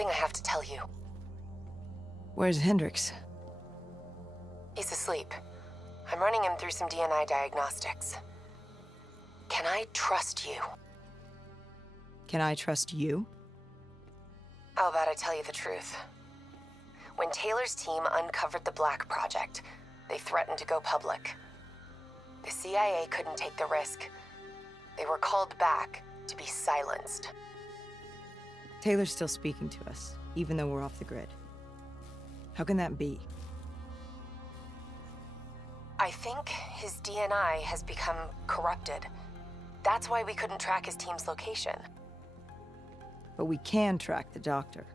something I have to tell you. Where's Hendricks? He's asleep. I'm running him through some DNI diagnostics. Can I trust you? Can I trust you? How about I tell you the truth? When Taylor's team uncovered the Black Project, they threatened to go public. The CIA couldn't take the risk. They were called back to be silenced. Taylor's still speaking to us, even though we're off the grid. How can that be? I think his DNI has become corrupted. That's why we couldn't track his team's location. But we can track the doctor.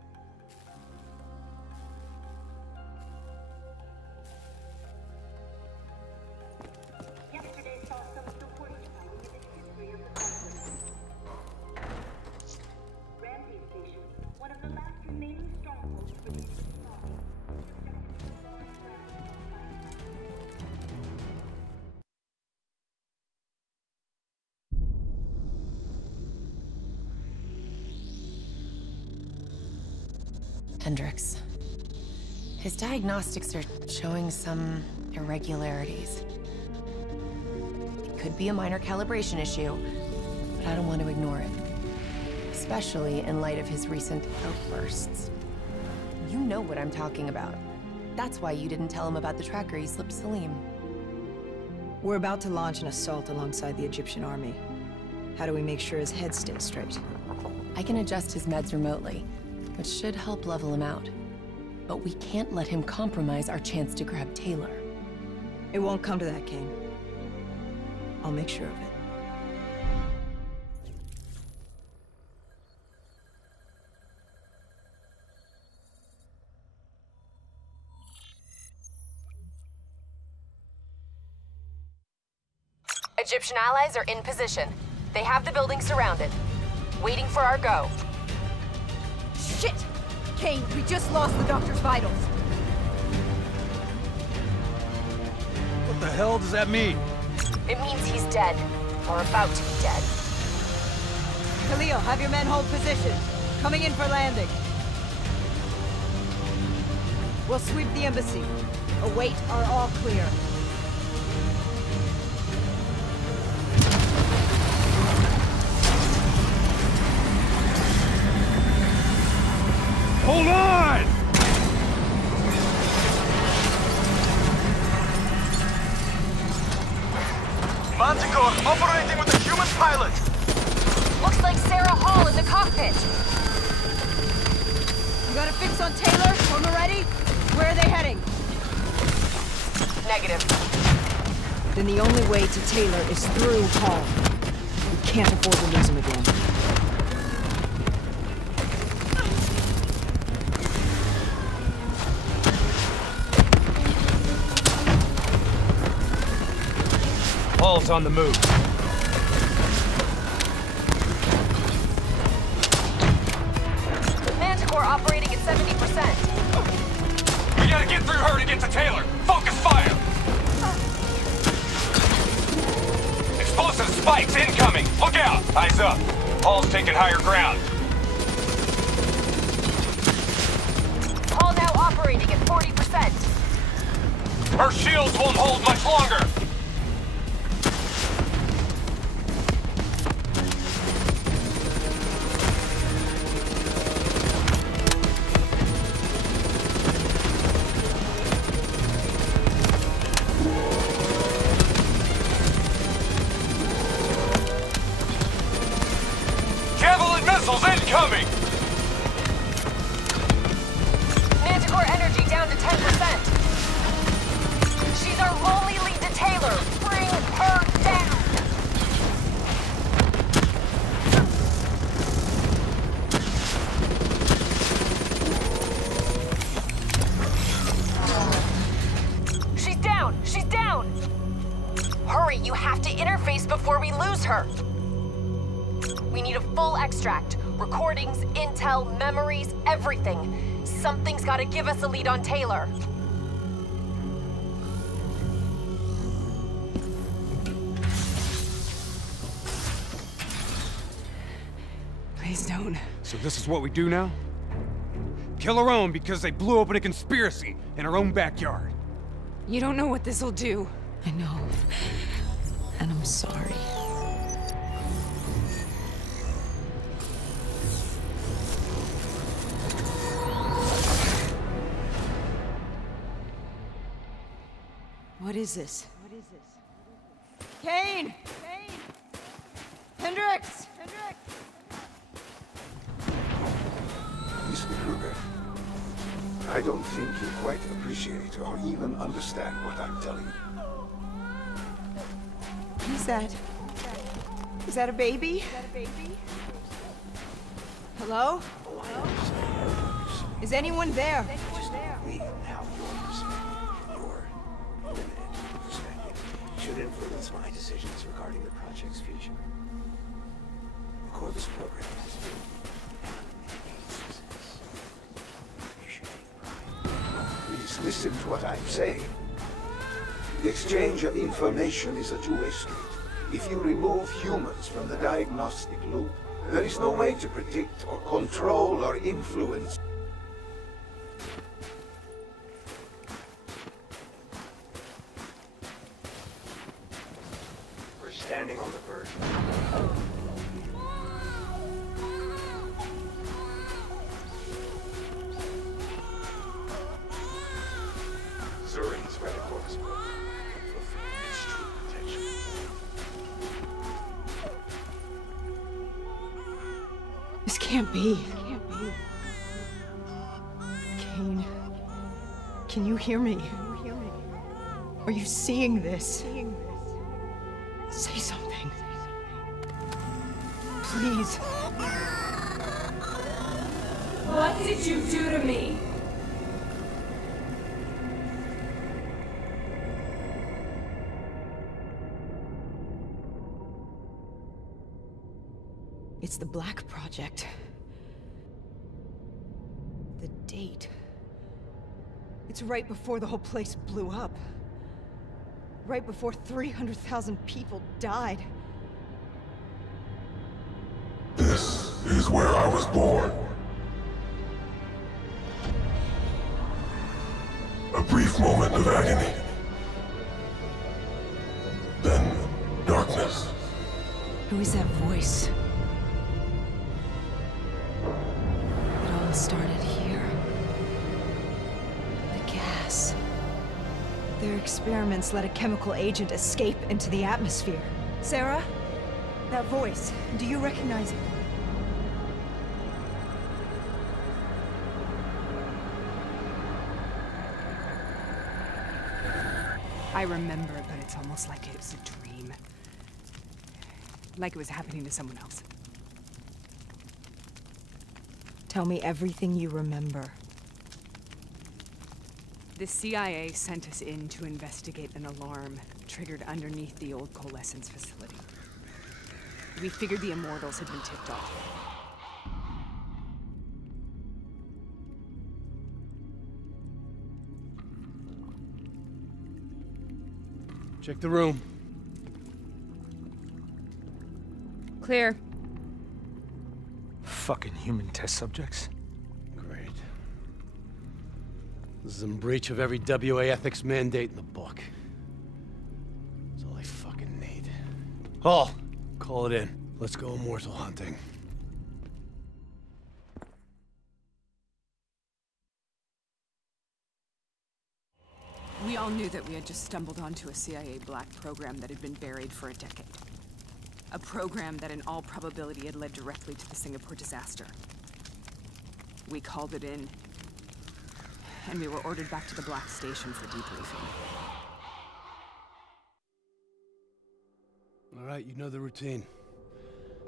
Yesterday saw some supporting finding in the history of the conflict. Rampage Station, one of the last remaining strongholds for the Hendricks. His diagnostics are showing some irregularities. It could be a minor calibration issue, but I don't want to ignore it. Especially in light of his recent outbursts. You know what I'm talking about. That's why you didn't tell him about the tracker you slipped Salim. We're about to launch an assault alongside the Egyptian army. How do we make sure his head stays straight? I can adjust his meds remotely, which should help level him out. But we can't let him compromise our chance to grab Taylor. It won't come to that, Kane. I'll make sure of it. Egyptian allies are in position. They have the building surrounded, waiting for our go. Shit! Kane, we just lost the doctor's vitals. What the hell does that mean? It means he's dead, or about to be dead. Khalil, have your men hold position. Coming in for landing. We'll sweep the embassy. Await our all clear. Hold on! Manticore operating with a human pilot! Looks like Sarah Hall in the cockpit. You got a fix on Taylor? When we're ready? Where are they heading? Negative. Then the only way to Taylor is through Hall. We can't afford to lose him again. Hall's on the move. Manticore operating at 70%. We gotta get through her to get to Taylor! Focus fire! Explosive spikes incoming! Look out! Eyes up! Hall's taking higher ground. Hall now operating at 40%. Her shields won't hold much longer! Javelin missiles incoming! Manticore energy down to 10%. She's our only lead to Taylor. Bring her down! She's down! She's down! Hurry, you have to interface before we lose her. We need a full extract. Recordings, intel, memories, everything. Something's gotta give us a lead on Taylor. Please don't. So this is what we do now? kill her own because they blew open a conspiracy in her own backyard. You don't know what this'll do. I know. And I'm sorry. What is this? Kane! Hendricks! Mr. Kruger, I don't think you quite appreciate or even understand what I'm telling you. Who's that? Is that a baby? Hello? Is anyone there? We and how your limited perspective should influence my decisions regarding the project's future. The Corvus program has been a success. You should take pride. Please listen to what I'm saying. The exchange of information is a two-way street. If you remove humans from the diagnostic loop, there is no way to predict or control or influence. We're standing on the verge. Zuri's Reticorus program fulfilling its true potential. This can't be. Kane, can you hear me? Are you seeing this? Say something. Please. What did you do to me? It's the Black Project. The date. It's right before the whole place blew up. Right before 300,000 people died. This is where I was born. A brief moment of agony. Then, darkness. Who is that voice? It all started here. The gas. Their experiments let a chemical agent escape into the atmosphere. Sarah? That voice, do you recognize it? I remember, but it's almost like it was a dream. Like it was happening to someone else. Tell me everything you remember. The CIA sent us in to investigate an alarm triggered underneath the old Coalescence facility. We figured the Immortals had been tipped off. Check the room. Clear. Fucking human test subjects. Great. This is in breach of every WA ethics mandate in the book. That's all I fucking need. Hall, call it in. Let's go immortal hunting. We all knew that we had just stumbled onto a CIA Black program that had been buried for a decade. A program that in all probability had led directly to the Singapore disaster. We called it in, and we were ordered back to the Black Station for debriefing. All right, you know the routine.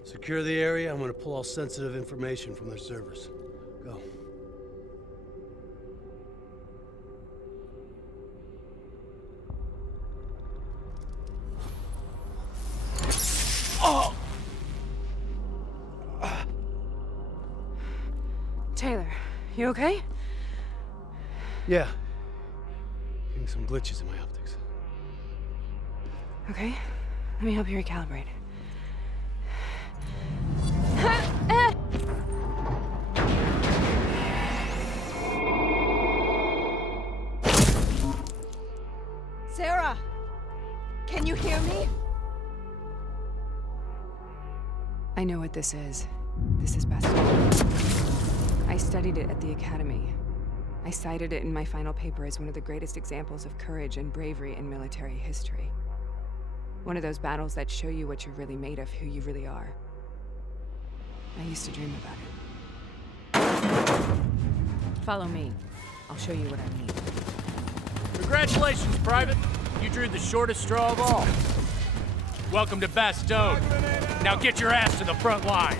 Secure the area. I'm gonna pull all sensitive information from their servers. Go. Taylor, you okay? Yeah. Getting some glitches in my optics. Okay, let me help you recalibrate. Can you hear me? I know what this is. This is Bastion. I studied it at the Academy. I cited it in my final paper as one of the greatest examples of courage and bravery in military history. One of those battles that show you what you're really made of, who you really are. I used to dream about it. Follow me. I'll show you what I mean. Congratulations, Private. You drew the shortest straw of all. Welcome to Bastogne. Now get your ass to the front line.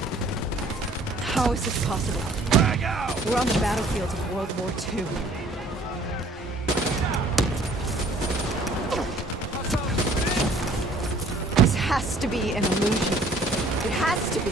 How is this possible? We're on the battlefield of World War II. This has to be an illusion. It has to be.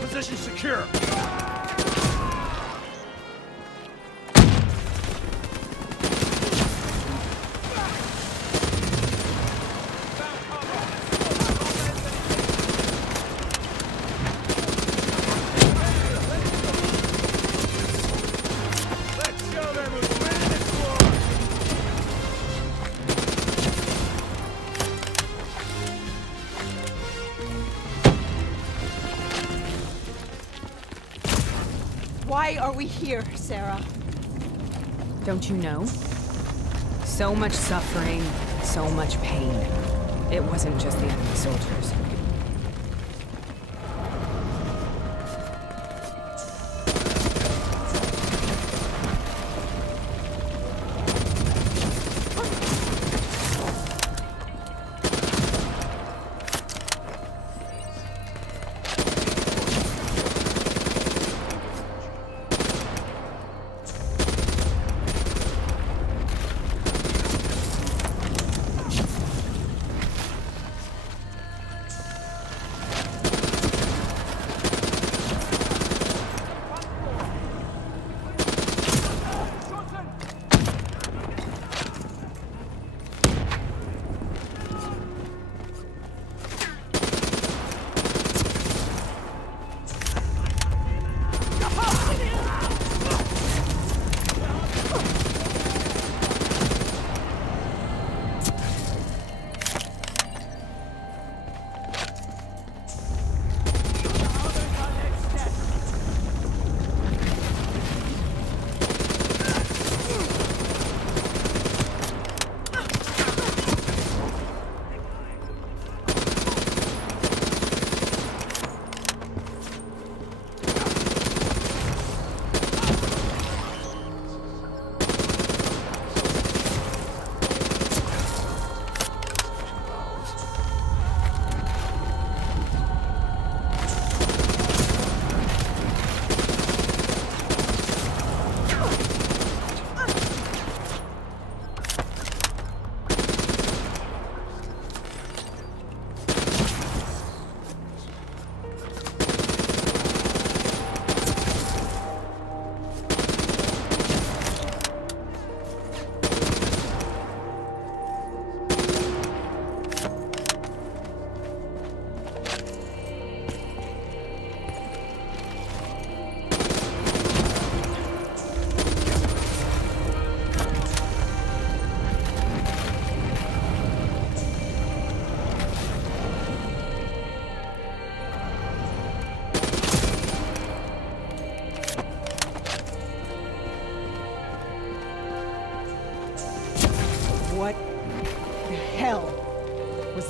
Position secure. Why are we here, Sarah? Don't you know? So much suffering, so much pain. It wasn't just the enemy soldiers.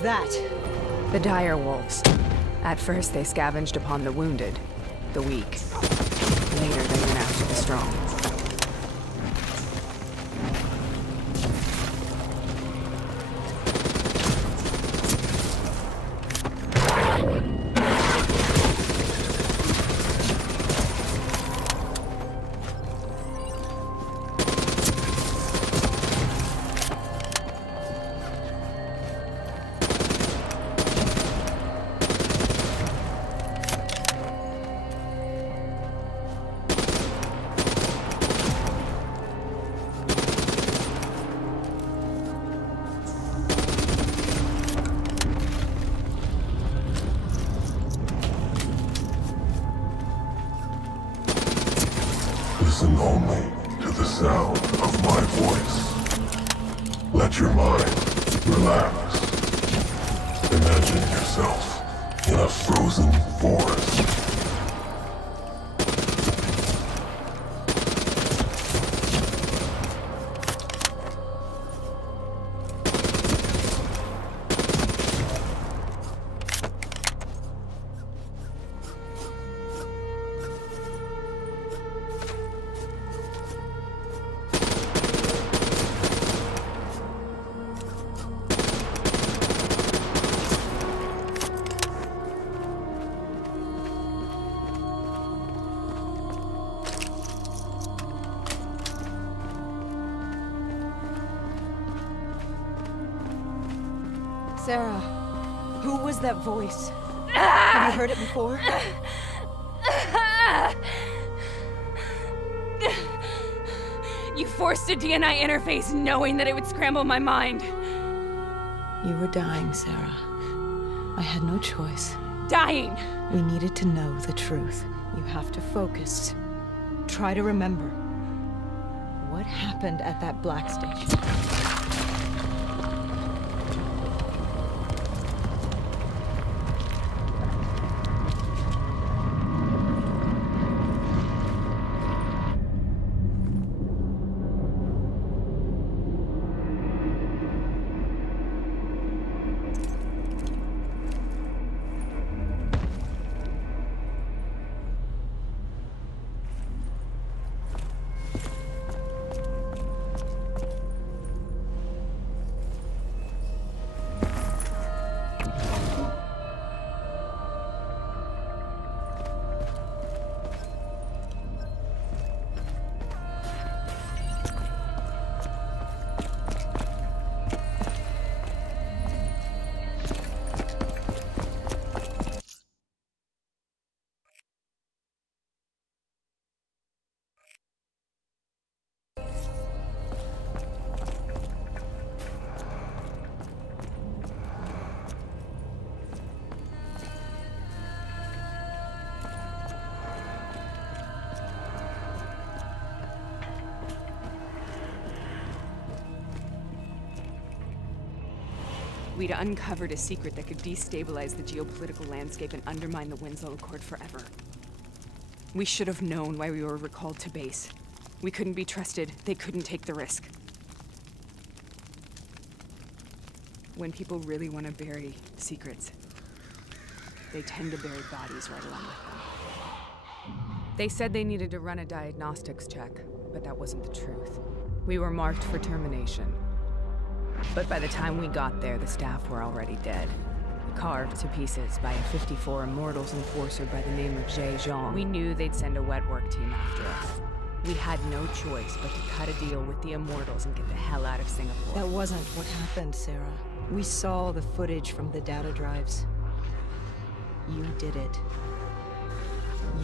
that? The dire wolves. At first, they scavenged upon the wounded, the weak. Later, they went after the strong. Listen only to the sound of my voice. Let your mind relax. Imagine yourself in a frozen forest. Sarah, who was that voice? Have you heard it before? You forced a DNI interface knowing that it would scramble my mind. You were dying, Sarah. I had no choice. Dying! We needed to know the truth. You have to focus. Try to remember. What happened at that black station? We'd uncovered a secret that could destabilize the geopolitical landscape and undermine the Winslow Accord forever. We should have known why we were recalled to base. We couldn't be trusted. They couldn't take the risk. When people really want to bury secrets, they tend to bury bodies right along with them. They said they needed to run a diagnostics check, but that wasn't the truth. We were marked for termination. But by the time we got there, the staff were already dead. Carved to pieces by a 54 Immortals enforcer by the name of Jay Zhang. We knew they'd send a wet work team after us. We had no choice but to cut a deal with the Immortals and get the hell out of Singapore. That wasn't what happened, Sarah. We saw the footage from the data drives. You did it.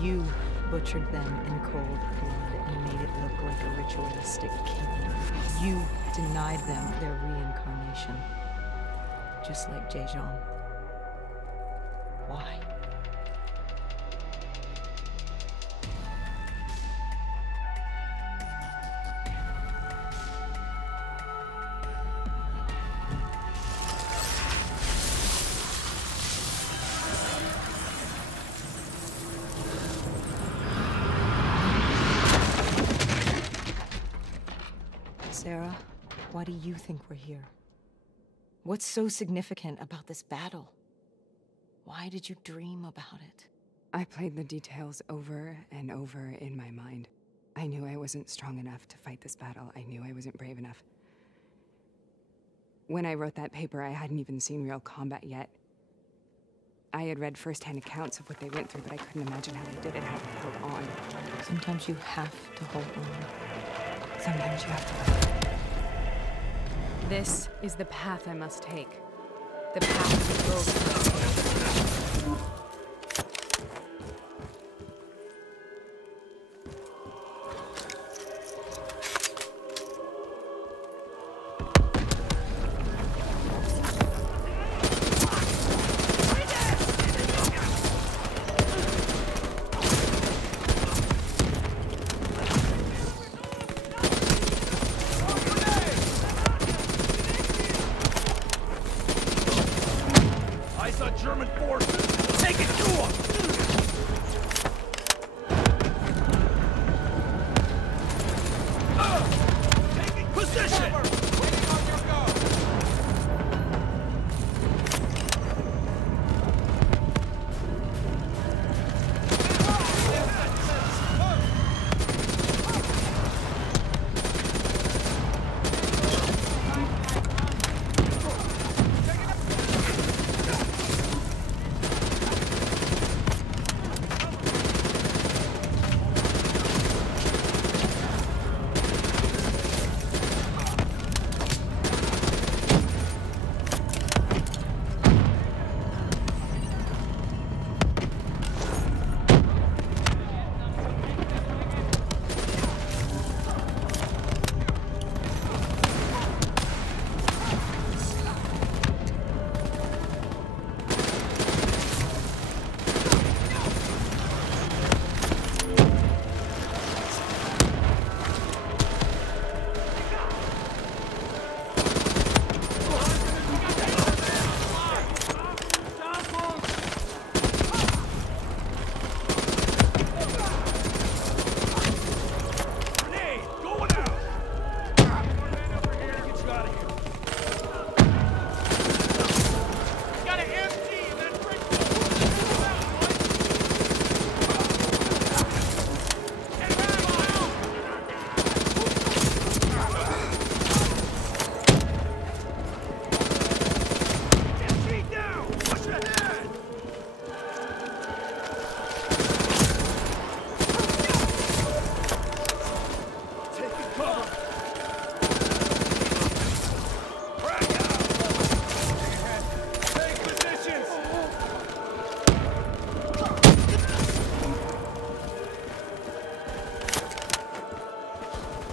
You butchered them in cold blood and made it look like a ritualistic killing. You denied them their reincarnation. Just like Jay Zhang. Why? Sarah, why do you think we're here? What's so significant about this battle? Why did you dream about it? I played the details over and over in my mind. I knew I wasn't strong enough to fight this battle. I knew I wasn't brave enough. When I wrote that paper, I hadn't even seen real combat yet. I had read first-hand accounts of what they went through, but I couldn't imagine how they did it, how they held on. Sometimes you have to hold on. Sometimes you have to. This is the path I must take. The path we both must take. German forces! Take it to them! Taking position! Waiting on your go!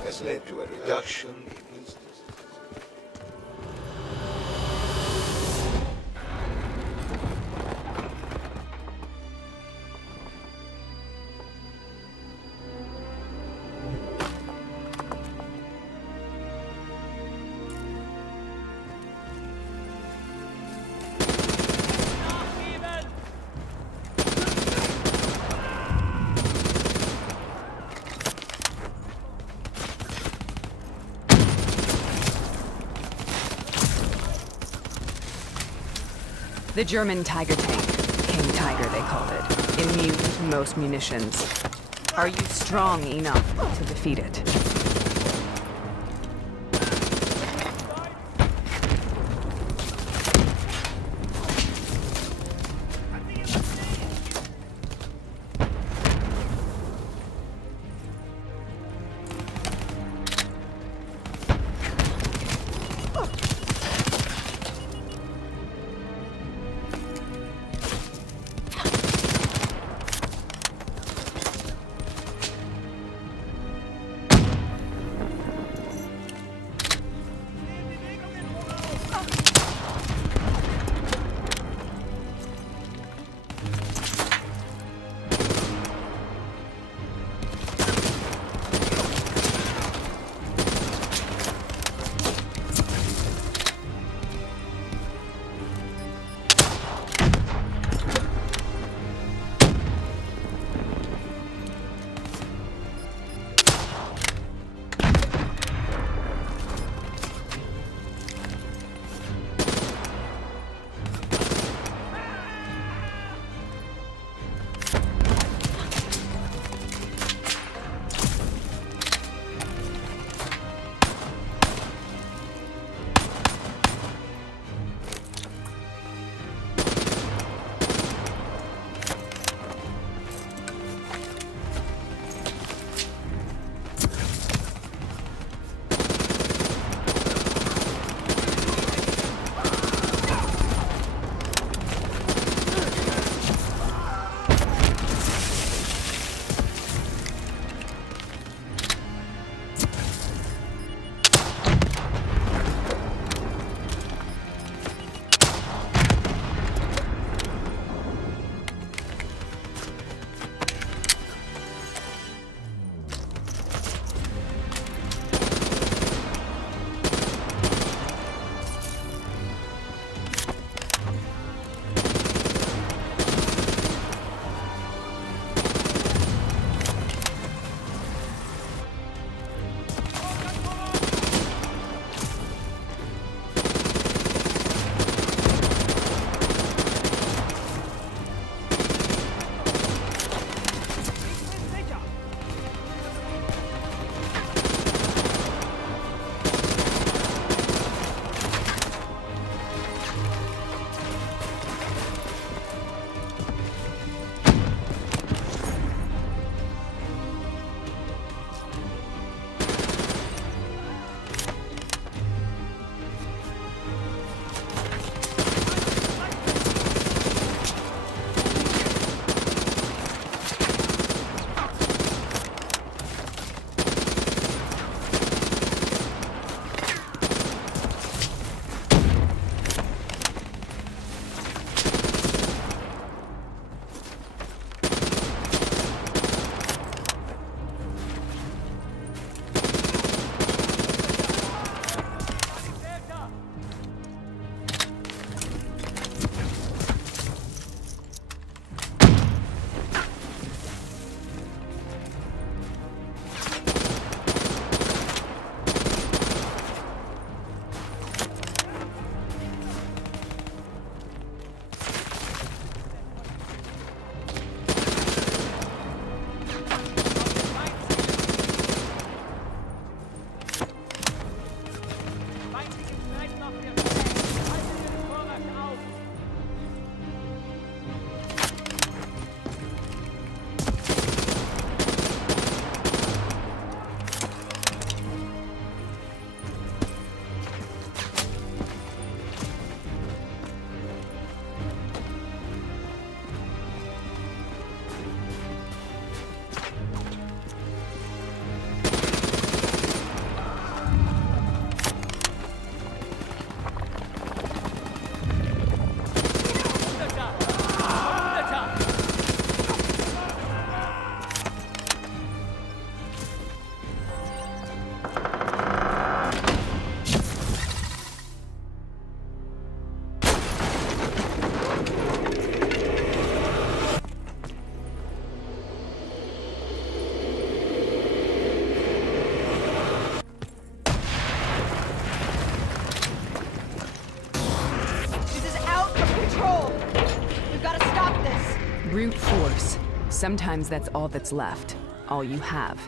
Has led to a reduction in instances. The German Tiger tank. King Tiger, they called it. Immune to most munitions. Are you strong enough to defeat it? Brute force. Sometimes that's all that's left. All you have.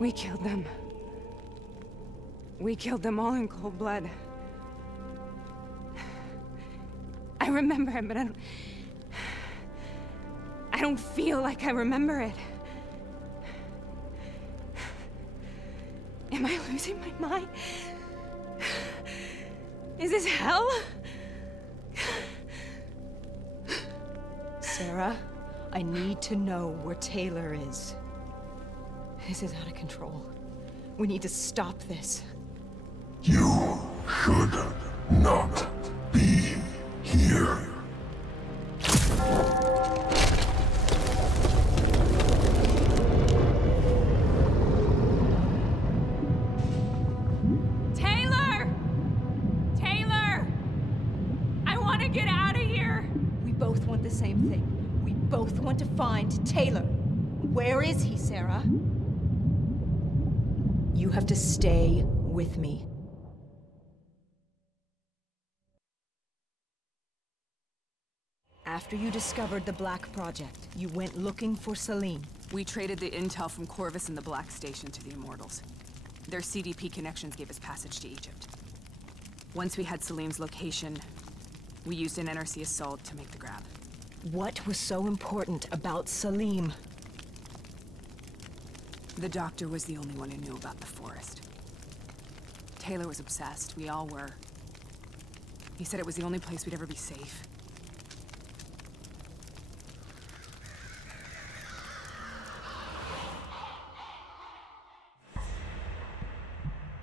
We killed them. We killed them all in cold blood. I remember it, but I don't feel like I remember it. Am I losing my mind? Is this hell? Sarah, I need to know where Taylor is. This is out of control. We need to stop this. You should not be here. Taylor! Taylor! I want to get out of here! We both want the same thing. We both want to find Taylor. Where is he, Sarah? You have to stay with me. After you discovered the Black Project, you went looking for Salim. We traded the intel from Corvus and the Black Station to the Immortals. Their CDP connections gave us passage to Egypt. Once we had Salim's location, we used an NRC assault to make the grab. What was so important about Salim? The doctor was the only one who knew about the forest. Taylor was obsessed. We all were. He said it was the only place we'd ever be safe.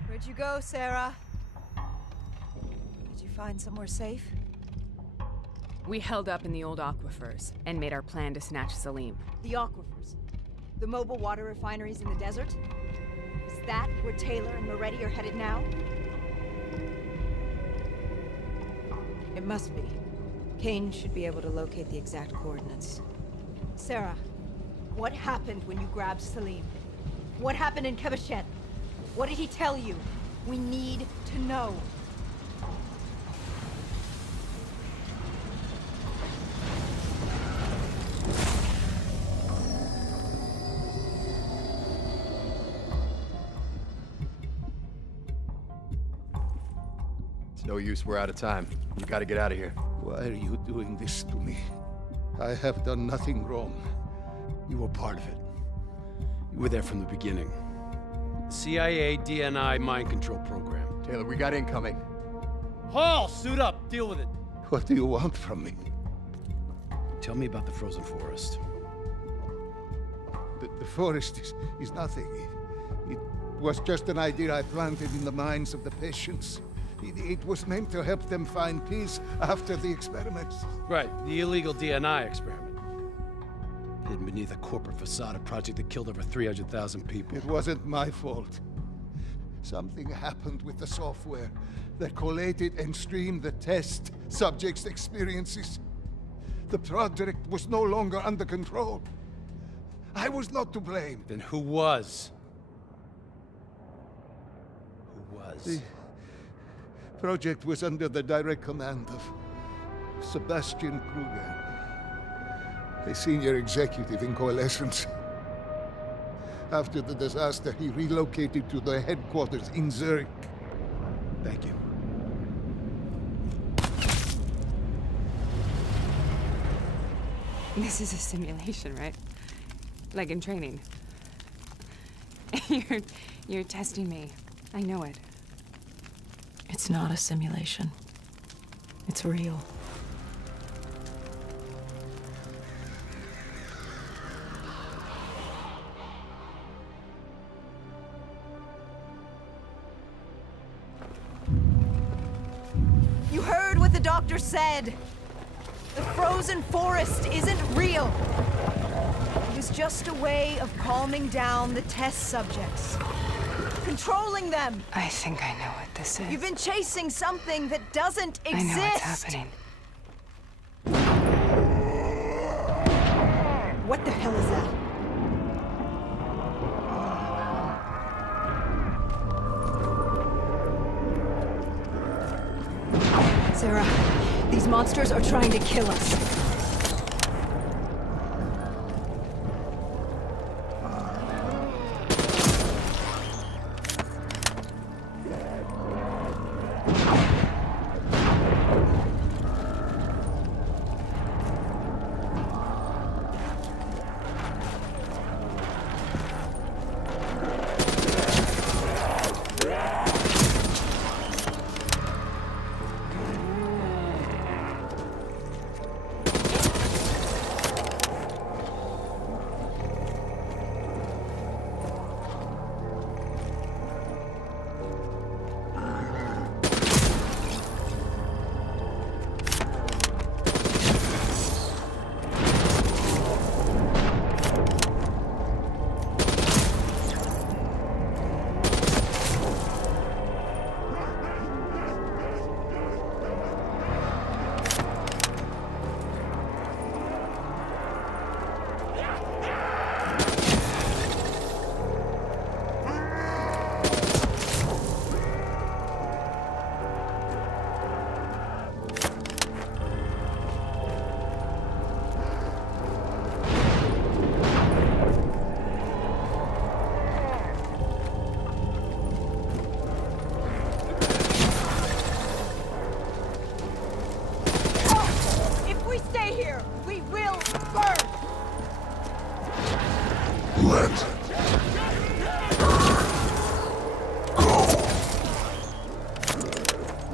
Where'd you go, Sarah? Did you find somewhere safe? We held up in the old aquifers and made our plan to snatch Salim. The aquifers? The mobile water refineries in the desert? Is that where Taylor and Moretti are headed now? It must be. Kane should be able to locate the exact coordinates. Sarah, what happened when you grabbed Salim? What happened in Kebashet? What did he tell you? We need to know. It's no use, we're out of time. You gotta get out of here. Why are you doing this to me? I have done nothing wrong. You were part of it. You were there from the beginning. The CIA, DNI, mind control program. Taylor, we got incoming. Hall, suit up, deal with it. What do you want from me? Tell me about the frozen forest. The forest is nothing. It was just an idea I planted in the minds of the patients. It was meant to help them find peace after the experiments. Right, the illegal DNI experiment. Hidden beneath a corporate facade, a project that killed over 300,000 people. It wasn't my fault. Something happened with the software that collated and streamed the test subjects' experiences. The project was no longer under control. I was not to blame. Then who was? Who was? The project was under the direct command of Sebastian Kruger, a senior executive in Coalescence. After the disaster, he relocated to the headquarters in Zurich. Thank you. This is a simulation, right? Like in training. You're testing me. I know it. It's not a simulation. It's real. You heard what the doctor said. The frozen forest isn't real. It was just a way of calming down the test subjects. Controlling them. I think I know what this is. You've been chasing something that doesn't exist. I know what's happening. What the hell is that? Sarah, these monsters are trying to kill us.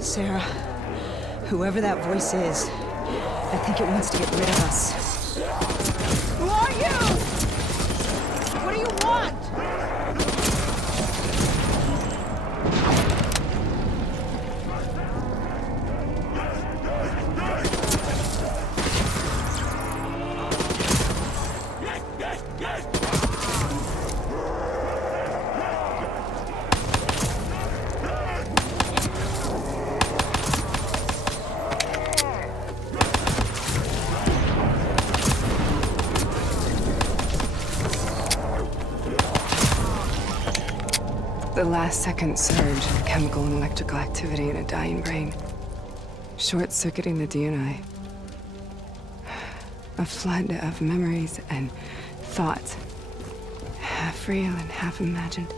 Sarah, whoever that voice is, I think it wants to get rid of us. Who are you? What do you want? The last-second surge of chemical and electrical activity in a dying brain. Short-circuiting the DNI. A flood of memories and thoughts. Half real and half imagined.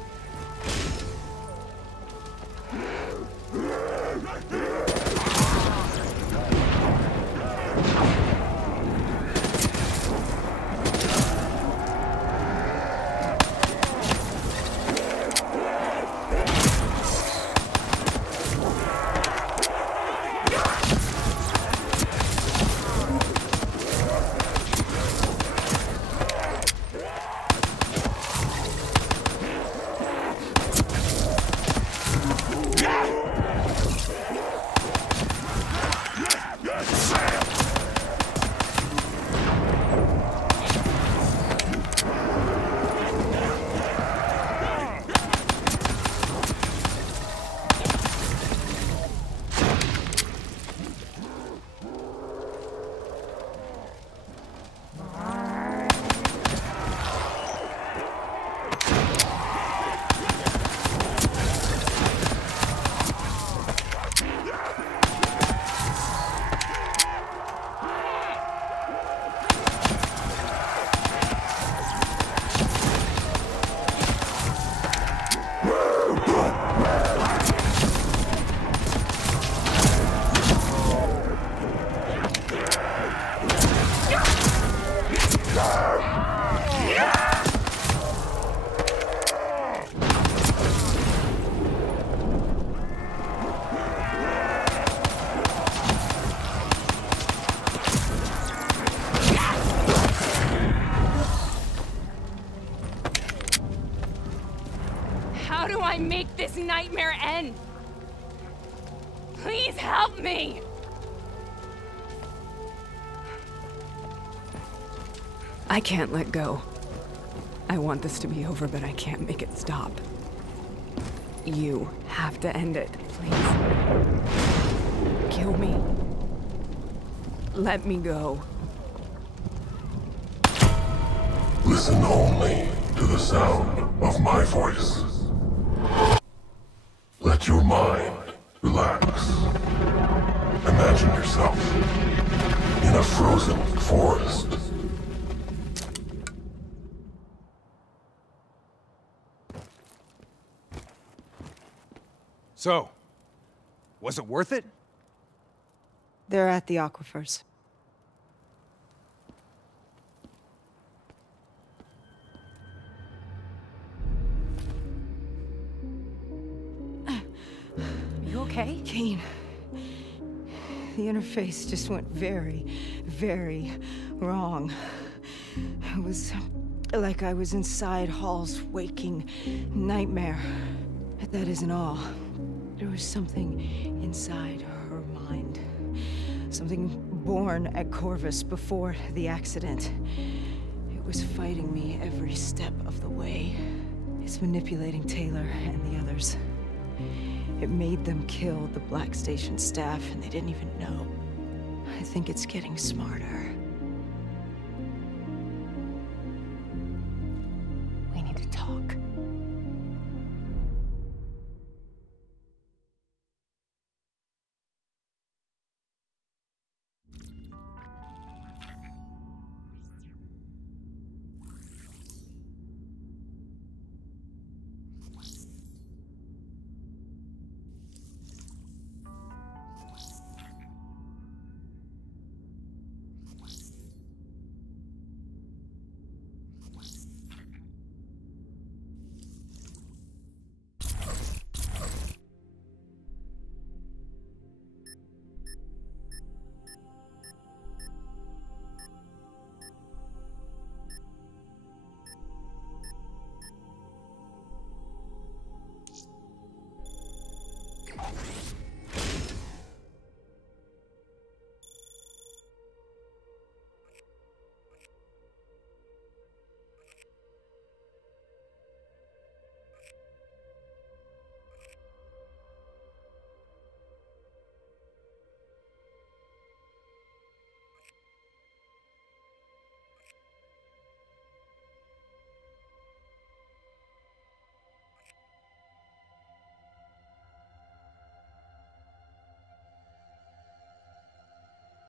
How do I make this nightmare end? Please help me! I can't let go. I want this to be over, but I can't make it stop. You have to end it, please. Kill me. Let me go. Listen only to the sound of my voice. Let your mind relax. Imagine yourself in a frozen forest. So, was it worth it? They're at the aquifers. You okay? Kane. The interface just went very, very wrong. It was like I was inside Hall's waking nightmare. But that isn't all. There was something inside her mind. Something born at Corvus before the accident. It was fighting me every step of the way. It's manipulating Taylor and the others. It made them kill the Black Station staff, and they didn't even know. I think it's getting smarter.